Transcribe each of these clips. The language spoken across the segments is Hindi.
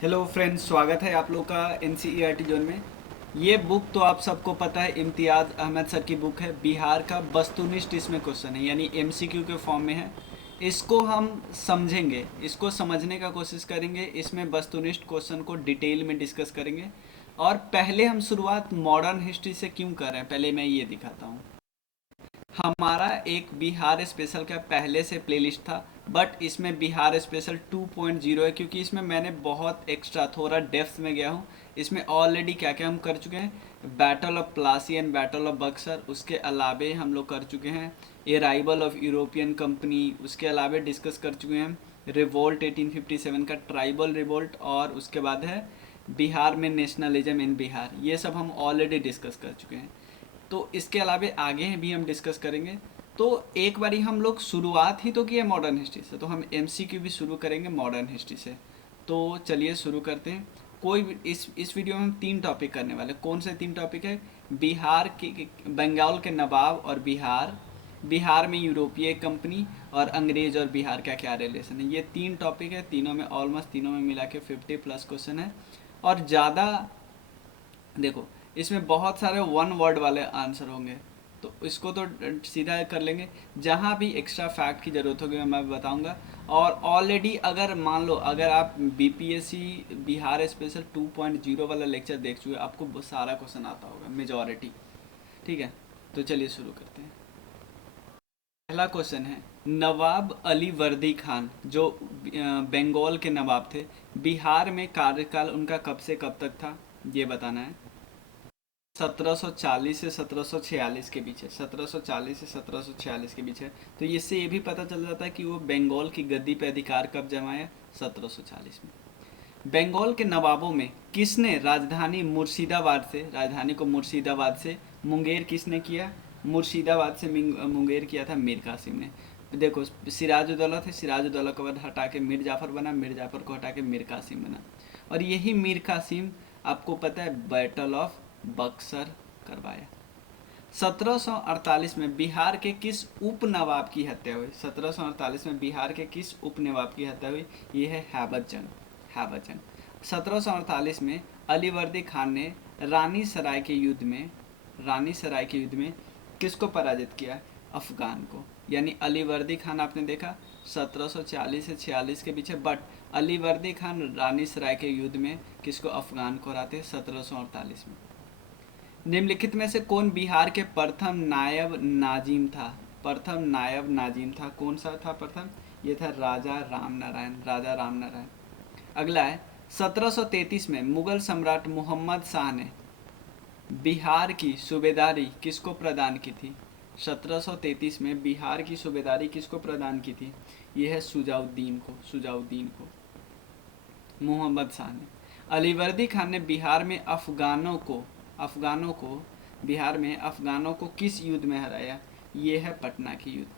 हेलो फ्रेंड्स, स्वागत है आप लोग का एनसीईआरटी जोन में। ये बुक तो आप सबको पता है, इम्तियाज़ अहमद सर की बुक है। बिहार का वस्तुनिष्ठ इसमें क्वेश्चन है, यानी एमसीक्यू के फॉर्म में है। इसको हम समझेंगे, इसको समझने का कोशिश करेंगे। इसमें वस्तुनिष्ठ क्वेश्चन को डिटेल में डिस्कस करेंगे। और पहले हम शुरुआत मॉडर्न हिस्ट्री से क्यों कर रहे हैं, पहले मैं ये दिखाता हूँ। हमारा एक बिहार स्पेशल का पहले से प्लेलिस्ट था, बट इसमें बिहार स्पेशल 2.0 है, क्योंकि इसमें मैंने बहुत एक्स्ट्रा थोड़ा डेप्थ में गया हूँ। इसमें ऑलरेडी क्या क्या हम कर चुके हैं, battle of Plassey and battle of Buxar, उसके अलावे हम लोग कर चुके हैं अराइवल ऑफ यूरोपियन कंपनी, उसके अलावे डिस्कस कर चुके हैं रिवोल्ट 1857 का, ट्राइबल रिवोल्ट, और उसके बाद है बिहार में नेशनलिज्म इन बिहार। ये सब हम ऑलरेडी डिस्कस कर चुके हैं। तो इसके अलावे आगे भी हम डिस्कस करेंगे। तो एक बारी हम लोग शुरुआत ही तो की है मॉडर्न हिस्ट्री से, तो हम एमसीक्यू भी शुरू करेंगे मॉडर्न हिस्ट्री से। तो चलिए शुरू करते हैं। कोई भी इस वीडियो में हम 3 टॉपिक करने वाले। कौन से 3 टॉपिक है? बिहार के बंगाल के नवाब और बिहार, बिहार में यूरोपीय कंपनी, और अंग्रेज और बिहार का क्या रिलेशन है। ये 3 टॉपिक है, तीनों में ऑलमोस्ट तीनों में मिला के 50+ क्वेश्चन है। और ज़्यादा देखो, इसमें बहुत सारे वन वर्ड वाले आंसर होंगे, तो इसको तो सीधा कर लेंगे। जहाँ भी एक्स्ट्रा फैक्ट की ज़रूरत होगी मैं बताऊंगा। और ऑलरेडी अगर मान लो अगर आप बीपीएससी बिहार स्पेशल 2.0 वाला लेक्चर देख चुके, आपको सारा क्वेश्चन आता होगा, मेजॉरिटी। ठीक है, तो चलिए शुरू करते हैं। पहला क्वेश्चन है, नवाब अली वर्दी खान जो बंगाल के नवाब थे, बिहार में कार्यकाल उनका कब से कब तक था, ये बताना है। 1740 से 1746 के बीच है, 1740 से 1746 के बीच है। तो इससे ये भी पता चल जाता है कि वो बंगाल की गद्दी पे अधिकार कब जमाया, 1740 में। बंगाल के नवाबों में किसने राजधानी को मुर्शिदाबाद से मुंगेर किसने किया? मुर्शिदाबाद से मुंगेर किया था मीर कासिम ने। देखो, सिराजुद्दौला थे, सिराजुद्दौला को हटा के मीर जाफर बना, मीर जाफर को हटा के मीर कासिम बना। और यही मीर कासिम, आपको पता है, बैटल ऑफ बक्सर करवाया। 1748 में बिहार के किस उप नवाब की हत्या हुई? 1748 में बिहार के किस उप नवाब की हत्या हुई? ये है हैबत जंग। हैबत जंग 1748 में अलीवर्दी खान ने रानी सराय के युद्ध में किसको पराजित किया? अफगान को। यानी अलीवर्दी खान आपने देखा 1740 से 46 के पीछे, बट अलीवर्दी खान रानी सराय के युद्ध में किसको? अफगान को हराते 1748 में। निम्नलिखित में से कौन बिहार के प्रथम नायब नाजिम था? प्रथम नायब नाजिम था, कौन सा था प्रथम? ये था राजा राम नारायण, राजा राम नारायण। अगला है, 1733 में मुगल सम्राट मोहम्मद शाह ने बिहार की सूबेदारी किसको प्रदान की थी? 1733 में बिहार की सूबेदारी किसको प्रदान की थी? यह है सुजाउद्दीन को मोहम्मद शाह ने। अलीवर्दी खान ने बिहार में अफगानों को किस युद्ध में हराया? ये है पटना की युद्ध।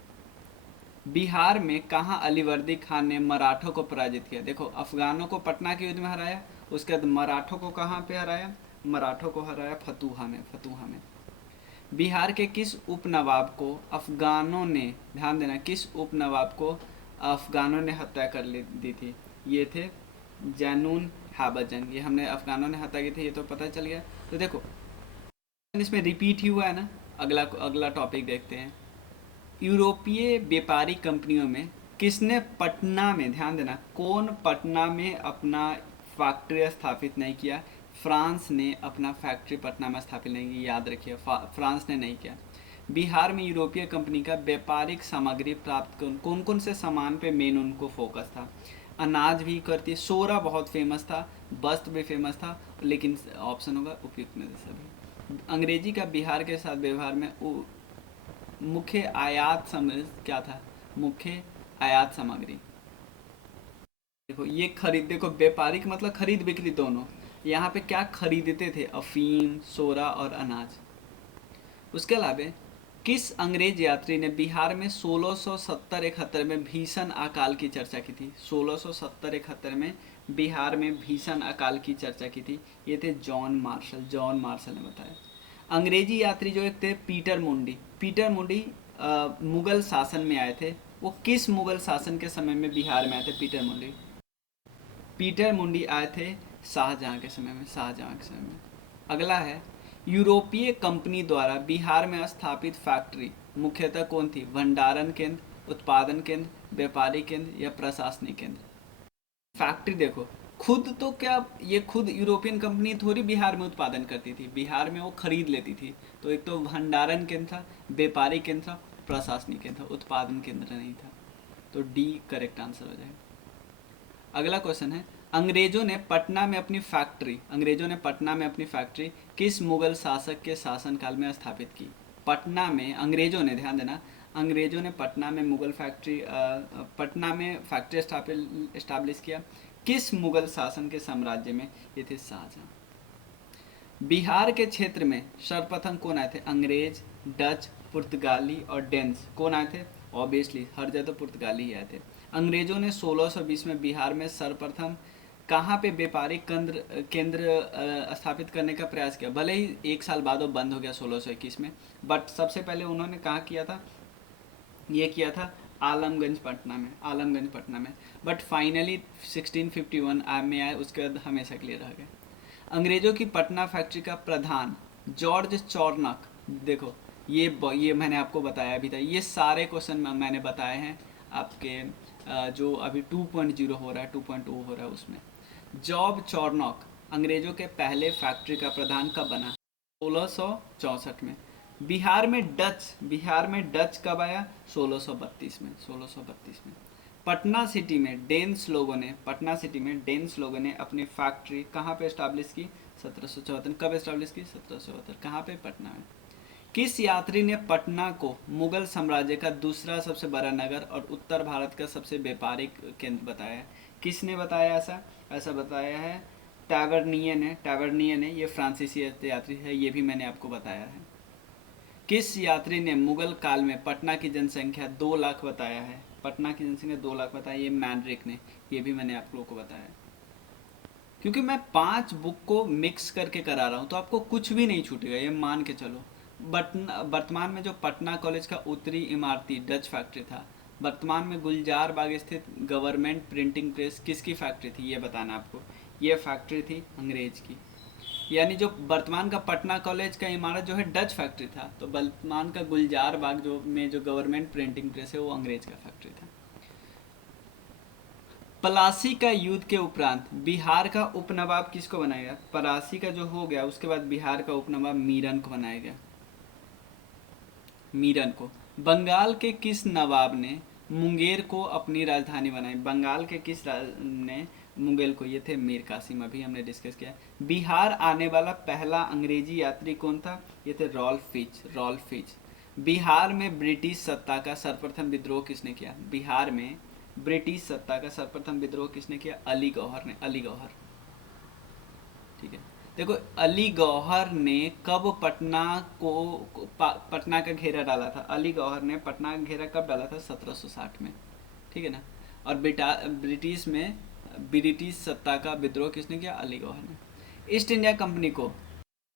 बिहार में कहाँ अलीवर्दी खान ने मराठों को पराजित किया? देखो, अफगानों को पटना के युद्ध में हराया, उसके बाद मराठों को कहाँ पे हराया? मराठों को हराया फतुहा में। बिहार के किस उपनवाब को अफगानों ने, ध्यान देना, किस उपनवाब को अफगानों ने हत्या कर दी थी? ये थे जैनून हैबतजंग। ये हमने अफगानों ने हत्या की थी, ये तो पता चल गया। तो देखो, इसमें रिपीट ही हुआ है ना। अगला टॉपिक देखते हैं। यूरोपीय व्यापारी कंपनियों में किसने पटना में, ध्यान देना, कौन पटना में अपना फैक्ट्री स्थापित नहीं किया? फ्रांस ने अपना फैक्ट्री पटना में स्थापित नहीं किया, याद रखिए, फ्रांस ने नहीं किया। बिहार में यूरोपीय कंपनी का व्यापारिक सामग्री प्राप्त कौन कौन से सामान पे मेन उनको फोकस था? अनाज भी करती, सोरा बहुत फेमस था, वस्त्र भी फेमस था, लेकिन ऑप्शन होगा उपयुक्त में से सभी। अंग्रेजी का बिहार के साथ व्यवहार में मुख्य आयात सामग्री क्या था? मुख्य आयात सामग्री, देखो ये देखो, व्यापारिक मतलब खरीद बिक्री दोनों। यहाँ पे क्या खरीदते थे? अफीम, सोरा और अनाज। उसके अलावा किस अंग्रेज यात्री ने बिहार में 1670-71 में भीषण अकाल की चर्चा की थी? 1670-71 में बिहार में भीषण अकाल की चर्चा की थी। ये थे जॉन मार्शल ने बताया। अंग्रेजी यात्री जो एक थे पीटर मुंडी मुगल शासन में आए थे। वो किस मुगल शासन के समय में बिहार में आए थे? पीटर मुंडी पीटर मुंडी आए थे शाहजहाँ के समय में, शाहजहाँ के समय में। अगला है, यूरोपीय कंपनी द्वारा बिहार में स्थापित फैक्ट्री मुख्यतः कौन थी? भंडारण केंद्र, उत्पादन केंद्र, व्यापारिक केंद्र या प्रशासनिक केंद्र? फैक्ट्री देखो, खुद तो क्या ये खुद यूरोपियन कंपनी थोड़ी बिहार में उत्पादन करती थी, बिहार में वो खरीद लेती थी। तो एक तो भंडारण केंद्र था, व्यापारिक केंद्र था, प्रशासनिक केंद्र था, उत्पादन केंद्र नहीं था। तो डी करेक्ट आंसर हो जाएगा। अगला क्वेश्चन है, अंग्रेजों ने पटना में अपनी फैक्ट्री, अंग्रेजों ने पटना में अपनी फैक्ट्री किस मुगल शासक के शासनकाल में स्थापित की? पटना में अंग्रेजों ने, ध्यान देना, अंग्रेजों ने पटना में मुगल फैक्ट्री पटना में फैक्ट्री स्थापित इस्टाब्लिश किया किस मुगल शासन के साम्राज्य में? ये थे शाहजहां। बिहार के क्षेत्र में सर्वप्रथम कौन आए थे? अंग्रेज, डच, पुर्तगाली और डेन्स। कौन आए थे? ऑब्वियसली हर जगह तो पुर्तगाली ही आए थे। अंग्रेजों ने 1620 में बिहार में सर्वप्रथम कहाँ पे व्यापारिक केंद्र स्थापित करने का प्रयास किया? भले ही एक साल बाद वो बंद हो गया 1621 में, बट सबसे पहले उन्होंने कहाँ किया था? ये किया था आलमगंज पटना में, आलमगंज पटना में। बट फाइनली 1651 में आए, उसके बाद हमेशा के लिए रह गए। अंग्रेजों की पटना फैक्ट्री का प्रधान जॉर्ज चॉर्नक, देखो ये मैंने आपको बताया भी था, ये सारे क्वेश्चन मैंने बताए हैं आपके जो अभी 2.0 हो रहा है, 2.2 हो रहा है उसमें। जॉर्ज चॉर्नक अंग्रेजों के पहले फैक्ट्री का प्रधान कब बना? 1664 में। बिहार में डच कब आया? 1632 में, 1632 में। पटना सिटी में डेन्स लोगों ने अपनी फैक्ट्री कहाँ पे इस्टाब्लिश की? 1774। कब इस्टाब्लिश की? 1774। कहाँ पे? पटना में। किस यात्री ने पटना को मुगल साम्राज्य का दूसरा सबसे बड़ा नगर और उत्तर भारत का सबसे व्यापारिक केंद्र बताया? किसने बताया ऐसा? ऐसा बताया है टैवर्नियन है, ये फ्रांसीसी यात्री है, ये भी मैंने आपको बताया है। किस यात्री ने मुगल काल में पटना की जनसंख्या 2 लाख बताया है? पटना की जनसंख्या 2 लाख बताया, ये मैंड्रिक ने, ये भी मैंने आप लोगों को बताया। क्योंकि मैं 5 बुक को मिक्स करके करा रहा हूँ तो आपको कुछ भी नहीं छूटेगा, ये मान के चलो। बट वर्तमान में जो पटना कॉलेज का उत्तरी इमारती डच फैक्ट्री था, वर्तमान में गुलजार बाग स्थित गवर्नमेंट प्रिंटिंग प्रेस किसकी फैक्ट्री थी? ये बताना आपको। ये फैक्ट्री थी अंग्रेज की। यानी जो वर्तमान का पटना कॉलेज का इमारत जो है डच फैक्ट्री था, तो वर्तमान का गुलजार बाग जो गवर्नमेंट प्रिंटिंग प्रेस है वो अंग्रेज का फैक्ट्री था। पलासी का युद्ध के उपरांत बिहार का उपनवाब किसको बनाया गया? पलासी का जो हो गया उसके बाद बिहार का उपनवाब मीरन को बनाया गया, मीरन को। बंगाल के किस नवाब ने मुंगेर को अपनी राजधानी बनाई? बंगाल के किस ने मुगल को? ये थे मीर कासिम, अभी हमने डिस्कस किया। बिहार आने वाला पहला अंग्रेजी यात्री कौन था? ये थे रॉल्फ फिच। बिहार में ब्रिटिश सत्ता का सर्वप्रथम विद्रोह किसने किया? बिहार में ब्रिटिश सत्ता का सर्वप्रथम विद्रोह किसने किया? अली गौहर ने, अली गौहर। ठीक है, देखो अली गौहर ने कब पटना का घेरा डाला था? अली गौहर ने पटना का घेरा कब डाला था? 1760 में, ठीक है ना। और ब्रिटिश सत्ता का विद्रोह किसने किया? अली गौहर ने। ईस्ट इंडिया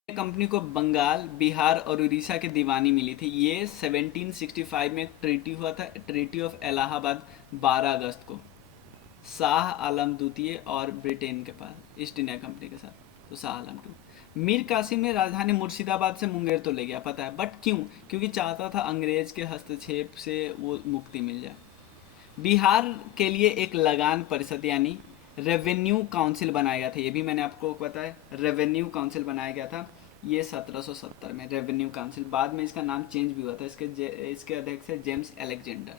कंपनी को बंगाल, बिहार और उड़ीसा की दीवानी मिली थी। ये 1765 में एक ट्रीटी हुआ था, ट्रीटी ऑफ इलाहाबाद, 12 अगस्त को, शाह आलम द्वितीय और ब्रिटेन के पास ईस्ट इंडिया कंपनी के साथ, तो शाह आलम टू। मीर कासिम ने राजधानी मुर्शिदाबाद से मुंगेर तो ले गया, पता है, बट क्यों? क्योंकि चाहता था अंग्रेज के हस्तक्षेप से वो मुक्ति मिल जाए। बिहार के लिए एक लगान परिषद यानी रेवेन्यू काउंसिल बनाया गया था, ये भी मैंने आपको बताया, रेवेन्यू काउंसिल बनाया गया था ये 1770 में, रेवेन्यू काउंसिल। बाद में इसका नाम चेंज भी हुआ था, इसके अध्यक्ष है जेम्स अलेक्जेंडर।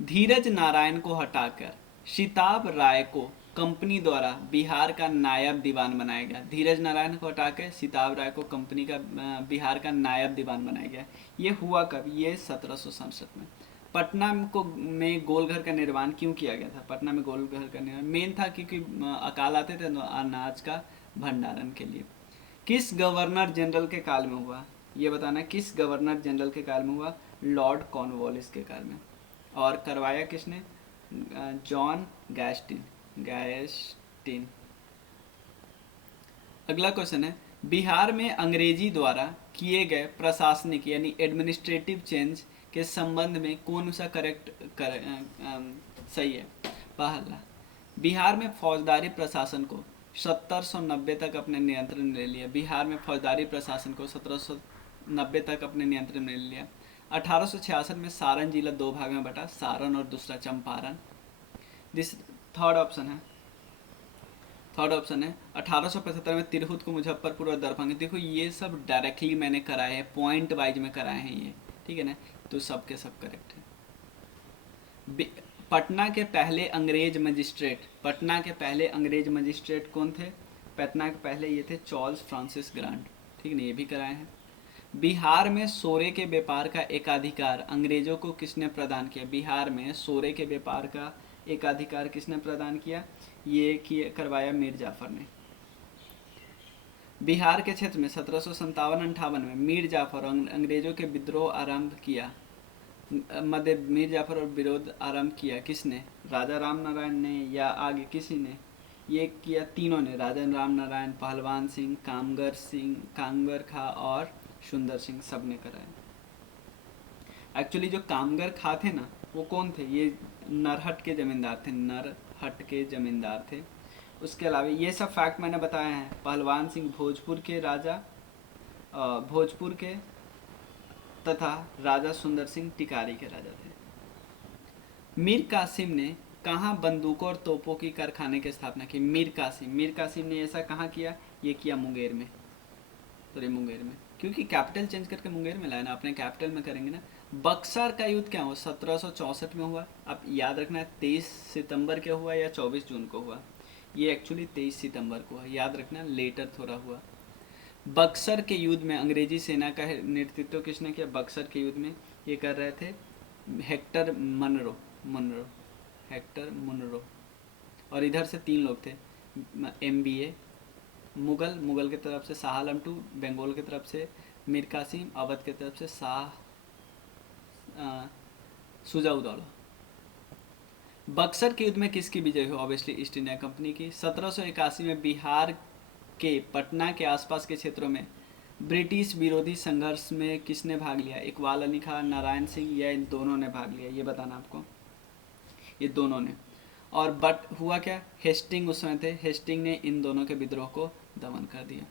धीरज नारायण को हटाकर शिताब राय को कंपनी द्वारा बिहार का नायब दीवान बनाया गया। धीरज नारायण को हटाकर शिताब राय को कंपनी का बिहार का नायब दीवान बनाया गया। ये हुआ कब? ये 1767 में। पटना में गोलघर का निर्माण क्यों किया गया था? पटना में गोलघर का निर्माण मेन था क्योंकि अकाल आते थे तो अनाज का भंडारण के लिए। किस गवर्नर जनरल के काल में हुआ? ये बताना, किस गवर्नर जनरल के काल में हुआ? लॉर्ड कॉर्नवालिस के काल में। और करवाया किसने? जॉन गैस्टिन। अगला क्वेश्चन है, बिहार में अंग्रेजी द्वारा किए गए प्रशासनिक यानी एडमिनिस्ट्रेटिव चेंज के संबंध में कौन सा सही है? पहला, बिहार में फौजदारी प्रशासन को 1790 तक अपने नियंत्रण में ले लिया। बिहार में फौजदारी प्रशासन को 1790 तक अपने नियंत्रण में ले लिया। 1866 में सारण जिला दो भाग में बटा, सारण और दूसरा चंपारण। दिस थर्ड ऑप्शन है। थर्ड ऑप्शन है 1875 में तिरहुत को मुजफ्फरपुर और दरभंगा। देखो ये सब डायरेक्टली मैंने कराए हैं, पॉइंट वाइज में कराए हैं ये, ठीक है ना, तो सब के सब करेक्ट है। पटना के पहले अंग्रेज मजिस्ट्रेट, पटना के पहले अंग्रेज मजिस्ट्रेट कौन थे? पटना के पहले ये थे चार्ल्स फ्रांसिस ग्रांट, ठीक है ना, ये भी कराए हैं। बिहार में सोरे के व्यापार का एकाधिकार अंग्रेजों को किसने प्रदान किया? बिहार में सोरे के व्यापार का एकाधिकार किसने प्रदान किया? ये किए करवाया मीर जाफर ने। बिहार के क्षेत्र में 1757-58 में मीर जाफर अंग्रेजों के विद्रोह आरंभ किया। मध्य मीर जाफर और विरोध आरंभ किया किसने? राजा राम नारायण ने या आगे किसी ने? ये किया तीनों ने, राजा राम नारायण, पहलवान सिंह, कामगर खा और सुंदर सिंह, सब ने कराया। एक्चुअली जो कामगर खा थे ना, वो कौन थे? ये नरहट के जमींदार थे, नरहट के जमींदार थे। उसके अलावा ये सब फैक्ट मैंने बताया है। पहलवान सिंह भोजपुर के राजा, भोजपुर के, तथा राजा सुंदर सिंह टिकारी के राजा थे। मीर कासिम ने कहाँ बंदूकों और तोपों की कारखाने की स्थापना की? मीर कासिम ने ऐसा कहाँ किया? ये किया मुंगेर में, सॉरी मुंगेर में, क्योंकि कैपिटल चेंज करके मुंगेर में लाया ना, अपने कैपिटल में करेंगे ना। बक्सर का युद्ध क्या हुआ? 1764 में हुआ। अब याद रखना है 23 सितंबर के हुआ या 24 जून को हुआ। ये एक्चुअली 23 सितंबर को हुआ, याद रखना, लेटर थोड़ा हुआ। बक्सर के युद्ध में अंग्रेजी सेना का नेतृत्व किसने किया? बक्सर के युद्ध में ये कर रहे थे हेक्टर मुनरो। और इधर से तीन लोग थे, MBA, मुगल की तरफ से शाह आलम टू, बंगाल की तरफ से मीर कासिम, अवध की तरफ से शुजाउद्दौला। बक्सर के युद्ध में किसकी विजय हुई? ऑब्वियसली ईस्ट इंडिया कंपनी की। 1781 में बिहार के पटना के आसपास के क्षेत्रों में ब्रिटिश विरोधी संघर्ष में किसने भाग लिया? इकबाल अली खान, नारायण सिंह, या इन दोनों ने भाग लिया? ये बताना आपको, ये दोनों ने। और बट हुआ क्या? हेस्टिंग उस समय थे, हेस्टिंग ने इन दोनों के विद्रोह को दमन कर दिया।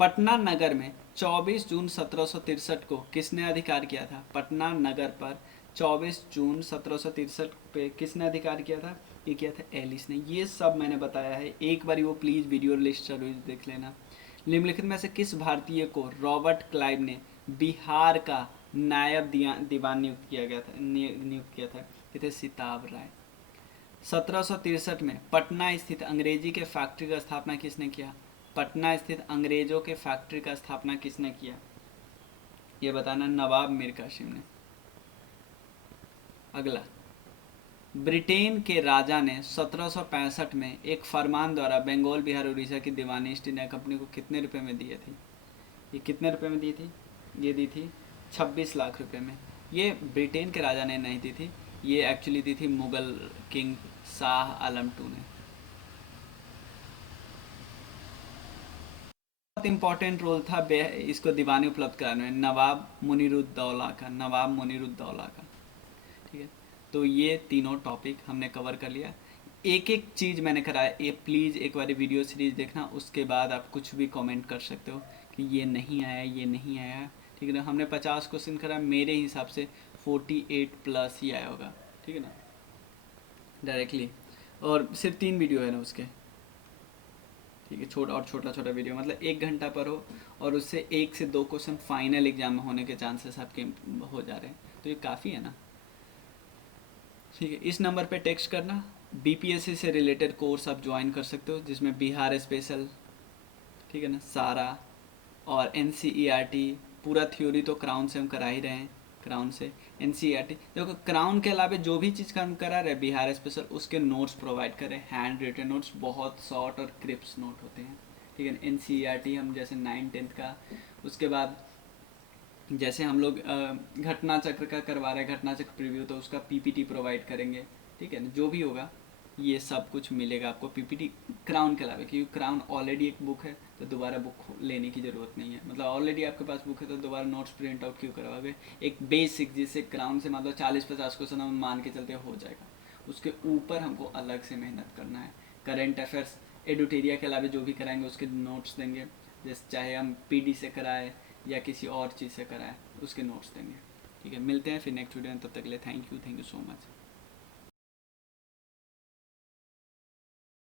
पटना नगर में 24 जून 1763 को किसने अधिकार किया था? पटना नगर पर 24 जून 1763 पे किसने अधिकार किया था? ये किया था एलिस ने। ये सब मैंने बताया है, एक बार वो प्लीज़ वीडियो लिस्ट जरूर देख लेना। निम्नलिखित में से किस भारतीय को रॉबर्ट क्लाइव ने बिहार का नायब दीवान नियुक्त किया था? ये थे सिताब राय। 1763 में पटना स्थित अंग्रेजी के फैक्ट्री का स्थापना किसने किया? पटना स्थित अंग्रेजों के फैक्ट्री का स्थापना किसने किया? ये बताना, नवाब मीर कासिम ने। अगला, ब्रिटेन के राजा ने 1765 में एक फरमान द्वारा बंगाल, बिहार, उड़ीसा की दीवानी ईस्ट इंडिया कंपनी को कितने रुपए में दी थी? ये कितने रुपए में दी थी? ये दी थी 26 लाख रुपए में। ये ब्रिटेन के राजा ने नहीं दी थी, ये एक्चुअली दी थी मुगल किंग शाह आलम टू ने। बहुत इंपॉर्टेंट रोल था इसको दीवानी उपलब्ध कराने में नवाब मुनीरुद्दौला का, ठीक है। तो ये तीनों टॉपिक हमने कवर कर लिया, एक एक चीज़ मैंने कराया। ये प्लीज़ एक बार वीडियो सीरीज देखना, उसके बाद आप कुछ भी कमेंट कर सकते हो कि ये नहीं आया, ये नहीं आया, ठीक है ना। हमने 50 क्वेश्चन करा, मेरे हिसाब से 48 प्लस ही आया होगा, ठीक है ना, डायरेक्टली। और सिर्फ 3 वीडियो है ना उसके, ठीक है, छोटा छोटा वीडियो, मतलब 1 घंटा पर हो, और उससे 1 से 2 क्वेश्चन फाइनल एग्जाम में होने के चांसेस आपके हो जा रहे हैं, तो ये काफ़ी है ना, ठीक है। इस नंबर पे टेक्स्ट करना, BPSC से रिलेटेड कोर्स आप ज्वाइन कर सकते हो, जिसमें बिहार स्पेशल, ठीक है ना, सारा, और NCERT पूरा थ्योरी तो क्राउन से हम करा ही रहे हैं, क्राउन से NCERT। देखो क्राउन के अलावा जो भी चीज़ का हम करा रहे बिहार स्पेशल, उसके नोट्स प्रोवाइड करें, हैंड रिटन नोट्स, बहुत शॉर्ट और क्रिप्स नोट होते हैं, ठीक है ना। NCERT हम जैसे 9th-10th का, उसके बाद जैसे हम लोग घटना चक्र का करवा रहे हैं, घटना चक्र प्रीव्यू, तो उसका PPT प्रोवाइड करेंगे, ठीक है ना। जो भी होगा ये सब कुछ मिलेगा आपको PPT क्राउन के अलावा, क्योंकि क्राउन ऑलरेडी एक बुक है, तो दोबारा बुक लेने की ज़रूरत नहीं है, मतलब ऑलरेडी आपके पास बुक है तो दोबारा नोट्स प्रिंट आउट क्यों करवाओगे। एक बेसिक जिससे क्राउन से मतलब 40-50 क्वेश्चन हम मान के चलते हो जाएगा, उसके ऊपर हमको अलग से मेहनत करना है। करेंट अफेयर्स एडुटेरिया के अलावा जो भी कराएंगे उसके नोट्स देंगे, जैसे चाहे हम पीडी से कराए या किसी और चीज़ से कराए, उसके नोट्स देंगे। ठीक है, मिलते हैं फिर नेक्स्ट वीडियो में, तब तक के लिए थैंक यू सो मच।